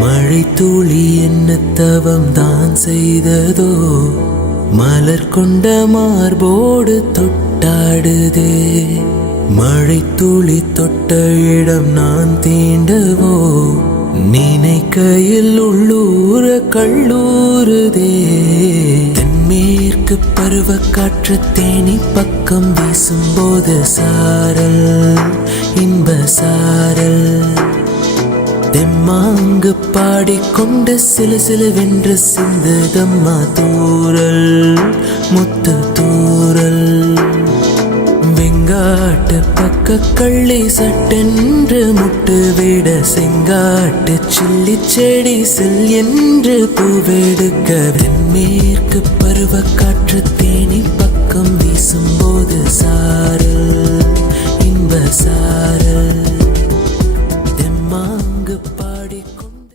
மழை துளி என்ன தவம் தான் செய்ததோ, மலர் கொண்ட மார்போடு தொட்டாடுதே. மழை துளி தொட்ட இடம் நான் தீண்டவோ, நினைக்கையில் உள்ளூர கல்லூருதே. தென்மேற்கு பருவ காற்று தேனி பக்கம் வீசும்போது சாரல், இன்ப சாரல். தெம்மாங்கு பாடிக்கொண்டு சில சிலவென்று சிந்துதம்மா தூரல், முத்து தூரல். வெங்காட்டு பக்க கள்ளி சட்டென்று முட்டு விட, செங்காட்டு சில்லி செடி செல் என்று பூவெடுக்க. தென்மேற்கு பருவ காற்று தேனி பக்கம் வீசும்போது சாரல், இன்ப சாரல்.